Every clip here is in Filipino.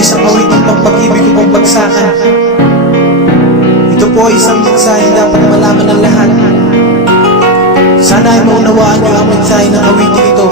isang awiting pagpag-ibig o pagbagsakan. Ito po ay isang mensahe dapat malaman ng lahat. Sana ay maunawaan niyo ang mensahe ng awiting ito.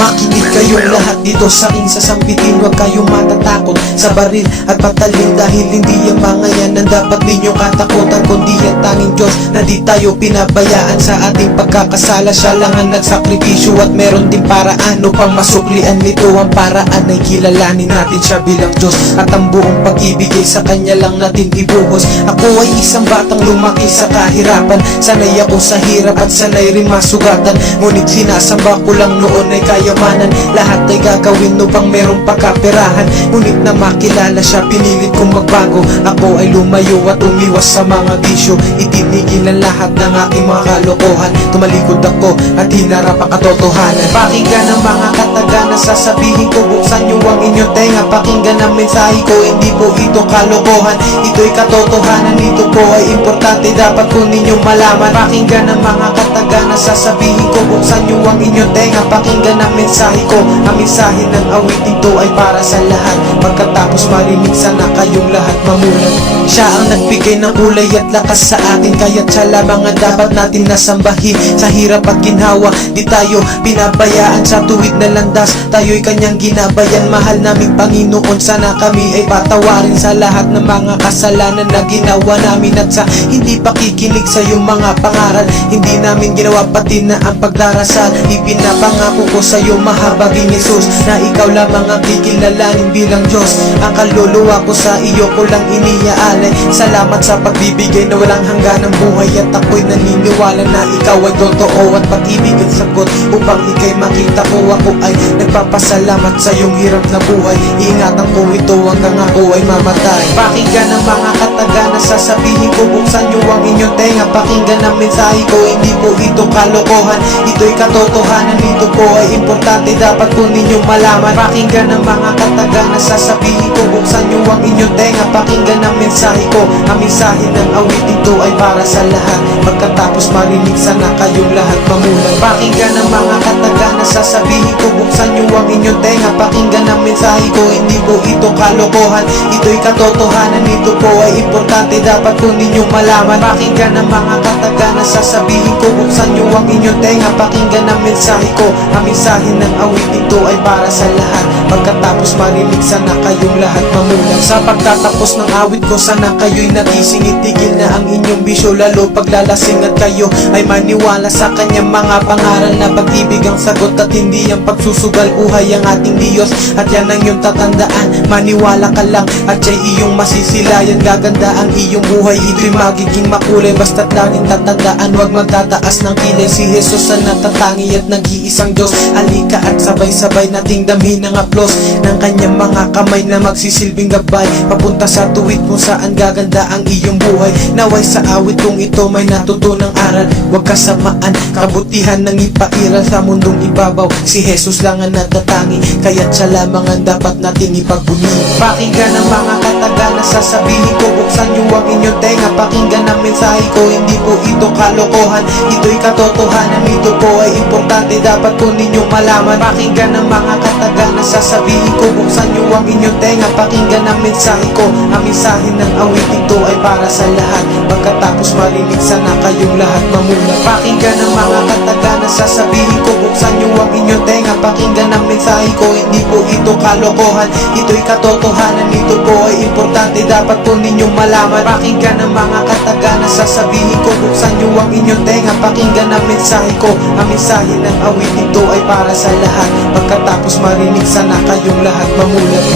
Makinig kayong lahat dito sa aking sasambitin. Huwag kayong matatakot sa baril at patalim, dahil hindi ang mga yan ang dapat ninyong katakutan, kundi ang tanging Diyos na di tayo pinabayaan sa ating pagkakasala. Siya lang ang nagsakripisyo at meron din paraan upang masuklian nito. Ang paraan ay kilalanin natin siya bilang Diyos at ang buong pag-ibig ay sa Kanya lang natin ibuhos. Ako ay isang batang lumaki sa kahirapan, sanay ako sa hirap at sanay rin masugatan. Ngunit sinasamba ko lang noon ay kayamanan. Lahat ay gagawin upang merong pagkaperahan, ngunit na makilala siya, pinilit kong magbago. Ako ay lumayo at umiwas sa mga bisyo, itinigil ang lahat ng aking mga kalokohan. Tumalikod ako at hinarap ang katotohanan. Pakinggan ang mga kataga na sasabihin ko, buksan niyo ang inyong tenga, pakinggan ang mensahe ko. Hindi po ito kalokohan, ito'y katotohanan. Ito po ay importante, dapat po ninyong malaman. Pakinggan ang mga kataga na sasabihin ko, buksan niyo ang inyong tenga, pakinggan ang mensahe ko. Ang mensahe ng awiting to ay para sa lahat. Pagkatapos marinig, sana kayong lahat mamulat. Siya ang nagbigay ng kulay at lakas sa atin, kaya't siya lamang ang dapat natin nasambahin. Sa hirap at ginhawa, di tayo pinabayaan. Sa tuwid na landas, tayo'y Kanyang ginabayan. Mahal naming Panginoon, sana kami ay patawarin sa lahat ng mga kasalanan na ginawa namin. At sa hindi pakikinig sa iyong mga pangaral, hindi namin ginawa pati na ang pagdarasal. Ipinapangako ko sa iyo, mahabaging Jesus, na ikaw lamang ang kikilalanin bilang Diyos. Ang kaluluwa ko sa iyo ko lang iniaalay. Salamat sa pagbibigay na walang hangganang buhay, at ako'y naniniwala na ikaw ay totoo at pag-ibig ang sagot upang ika'y makita ko. Ako ay nagpapasalamat sa iyong hirap na buhay. Iingatan ko ito hanggang ako ay mamatay. Pakinggan ang mga kataga na sasabihin ko, buksan niyo ang inyong tenga, pakinggan ang mensahe ko. Hindi po ito kalokohan, ito'y katotohanan. Ito po ay importante, dapat po ninyong malaman. Pakinggan ang mga kataga na sasabihin ko, buksan niyo ang inyong tenga, pakinggan ang mensahe ko. Ang mensahe ng awiting to ay para sa lahat. Pagkatapos marinig, sana kayong lahat mamulat. Pakinggan ang mga kataga na sasabihin ko, buksan niyo ang inyong tenga, pakinggan ang mensahe ko. Hindi po ito kalokohan, ito'y katotohanan. Ito po ay importante, dapat po ninyong malaman. Pakinggan ang mga kataga na sasabihin ko, buksan niyo ang inyong tenga, pakinggan ang mensahe ko. Ang mensahe ng awiting to ay para sa lahat. Pagkatapos marinig, sana kayong lahat mamulat. Sa pagtatapos ng awit ko, sana kayo'y nagising. Itigil na ang inyong bisyo, lalo paglalasing, at kayo ay maniwala sa Kanyang mga pangaral na pag-ibig ang sagot at hindi ang pagsusugal. Buhay ang ating Diyos at yan ang iyong tatandaan. Maniwala ka lang at siya'y iyong masisilayan. Gaganda ang iyong buhay, ito'y magiging makulay. Basta't laging tatandaan, huwag magtataas ng kilay. Si Jesus ang natatangi at nag-iisang Diyos. Halika at sabay-sabay nating damhin ang aplos ng Kanyang mga kamay na magsisilbing gabay papunta sa tuwid kung saan gaganda ang iyong buhay. Naway sa awit kong ito may natutunang aral. Huwag kasamaan, kabutihan ng ipairal sa mundong ibabaw. Si Jesus lang ang natatangi, kaya't siya lamang ang dapat nating ipagbuli. Pakinggan ang mga kataga na sasabihin ko, buksan niyo ang inyong tenga, pakinggan ang mensahe ko. Hindi po ito kalokohan, ito'y katotohanan. Ito po ay importante, dapat po ninyong malaman. Pakinggan ang mga kataga na sasabihin ko, buksan niyo ang inyong tenga, pakinggan ang mensahe ko. Ang mensahe ng awiting to ay para sa lahat. Pagkatapos marinig, sana kayong lahat mamulat. Pakinggan ang mga kataga na sasabihin ko, buksan niyo ang inyong tenga, pakinggan ang mensahe ko. Hindi po ito kalokohan, ito'y katotohanan. Ito po ay importante, dapat po ninyong malaman. Pakinggan ang mga kataga na sasabihin ko, buksan niyo ang inyong tenga, pakinggan ang mensahe ko. Ang mensahe ng awiting to ay para sa lahat. Pagkatapos marinig, sana kayong lahat mamulat.